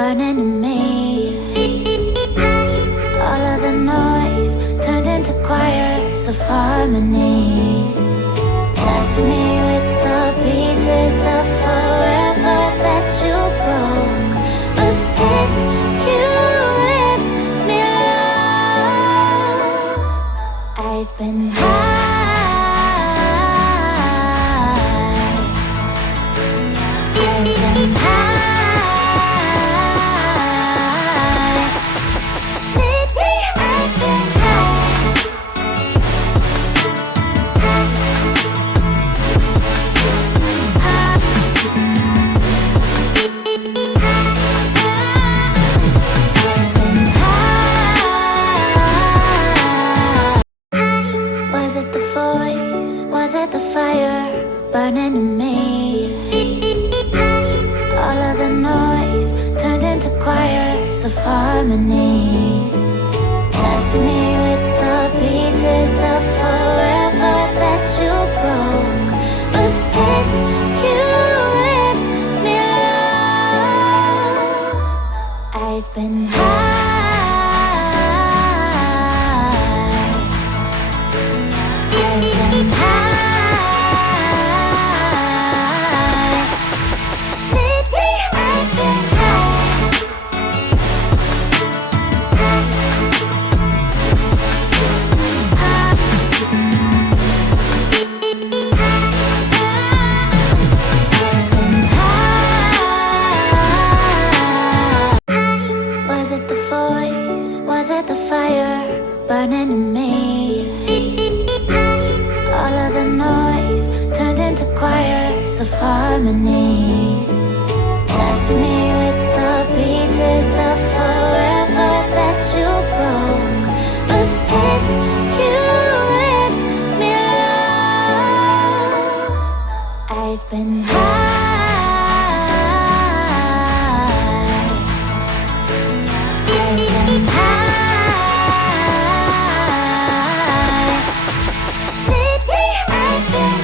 burning in me. All of the noise turned into choirs of harmony. Left me with the pieces of forever that you broke. But since you left me alone, I've been high. I've been high. Lately I've been Was it the voice? Was it the fire burning in me? All of the noise turned into choirs of harmony. Left me with the pieces of forever that you broke. But since you left me alone, I've been high. I've been high. Lately I've been Was it the voice? Was it the fire burning in me? All of the noise turned into choirs of harmony. Left me with the pieces of forever that you broke. But since you left me alone, I've been high. I've been high. Lately I've been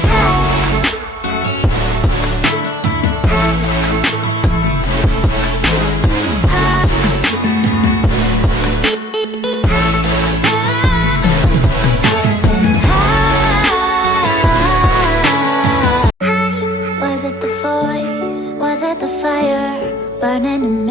Was it the voice? Was it the fire burning in